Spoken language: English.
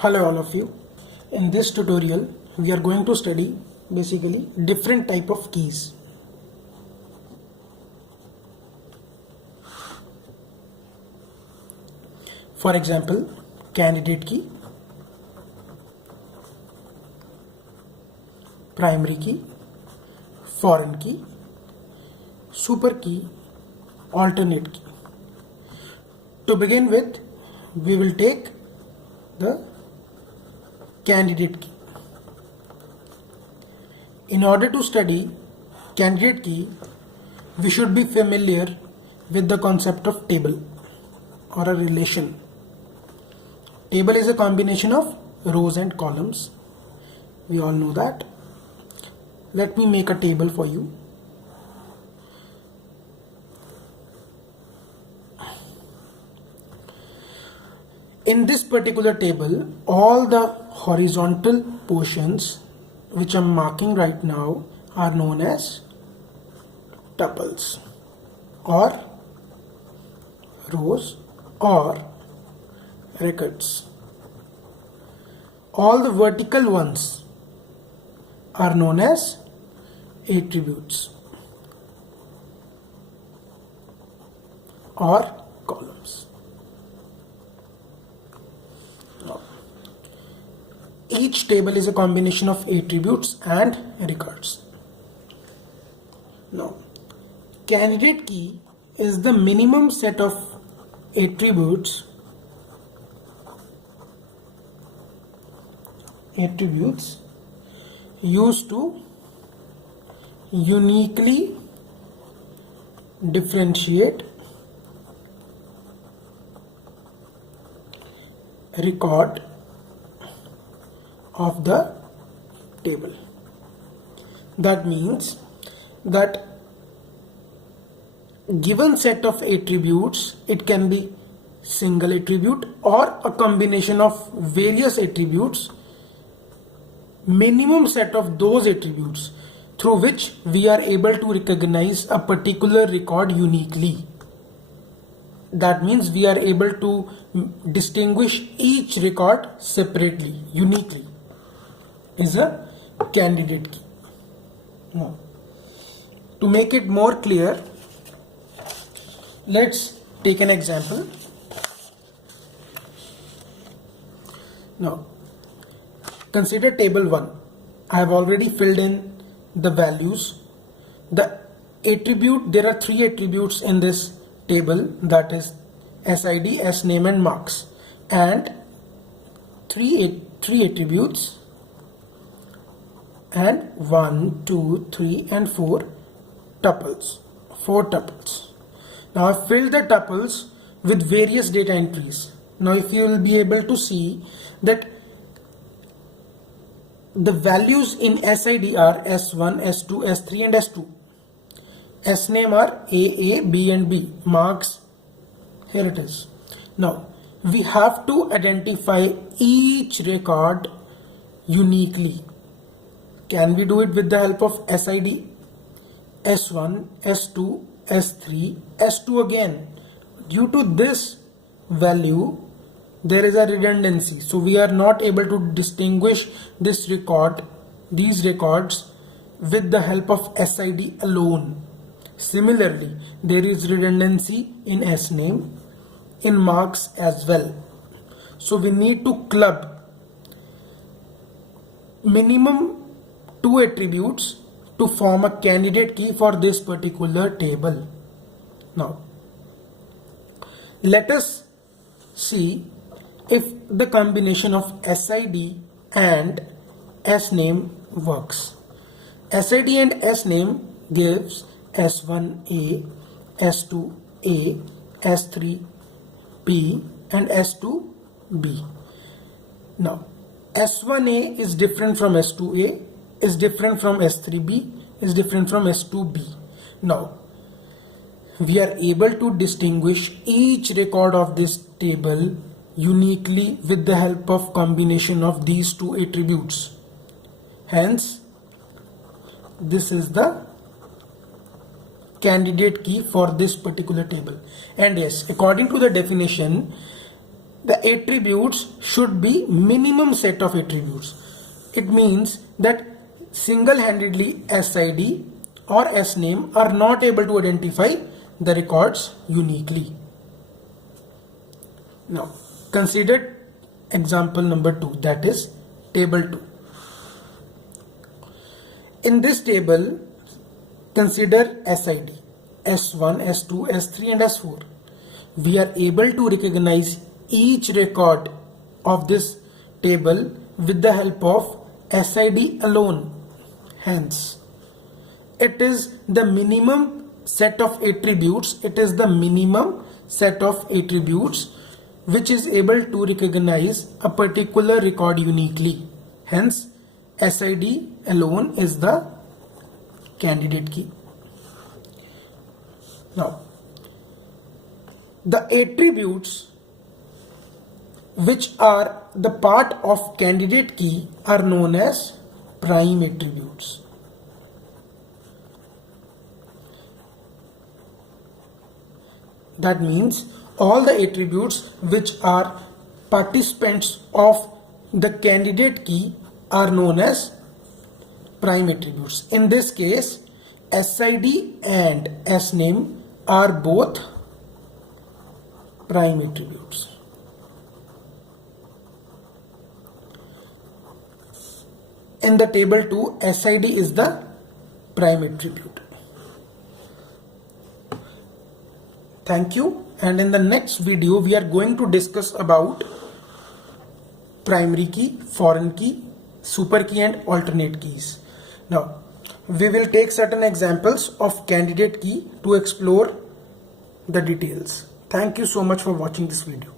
Hello all of you. In this tutorial we are going to study basically different type of keys. For example, candidate key, primary key, foreign key, super key, alternate key. To begin with, we will take the candidate key. In order to study candidate key, we should be familiar with the concept of table or a relation. Table is a combination of rows and columns. We all know that. Let me make a table for you. In this particular table, all the horizontal portions which I'm marking right now are known as tuples or rows or records. All the vertical ones are known as attributes or columns. Each table is a combination of attributes and records. Now, candidate key is the minimum set of attributes used to uniquely differentiate record of the table. That means that given set of attributes, it can be single attribute or a combination of various attributes, minimum set of those attributes through which we are able to recognize a particular record uniquely. That means we are able to distinguish each record separately, uniquely, is a candidate key. Now, to make it more clear, let's take an example. Now, consider table 1. I have already filled in the values. The attribute, there are 3 attributes in this table, that is SID, SNAME and marks, and three attributes and 1, 2, 3 and 4 tuples, 4 tuples. Now I have filled the tuples with various data entries. Now if you will be able to see that the values in SID are S1, S2, S3 and S2. SNAME are A, B and B. Marks, here it is. Now we have to identify each record uniquely. Can we do it with the help of SID? S1, S2, S3, S2 again. Due to this value, there is a redundancy. So we are not able to distinguish this record, these records with the help of SID alone. Similarly, there is redundancy in SNAME, in marks as well. So we need to club minimum 2 attributes to form a candidate key for this particular table. Now, let us see if the combination of SID and SNAME works. SID and SNAME gives S1A, S2A, S3B and S2B. Now, S1A is different from S2A, is different from S3B, is different from S2B. Now, we are able to distinguish each record of this table uniquely with the help of combination of these 2 attributes. Hence, this is the candidate key for this particular table. And yes, according to the definition, the attributes should be minimum set of attributes. It means that single-handedly SID or SNAME are not able to identify the records uniquely. Now consider example number 2, that is table 2. In this table, consider SID S1, S2, S3 and S4. We are able to recognize each record of this table with the help of SID alone. Hence, it is the minimum set of attributes. It is the minimum set of attributes which is able to recognize a particular record uniquely. Hence, SID alone is the candidate key. Now, the attributes which are the part of candidate key are known as prime attributes. That means all the attributes which are participants of the candidate key are known as prime attributes. In this case, SID and SNAME are both prime attributes. In the table 2, SID is the prime attribute. Thank you, and in the next video we are going to discuss about primary key, foreign key, super key and alternate keys. Now we will take certain examples of candidate key to explore the details. Thank you so much for watching this video.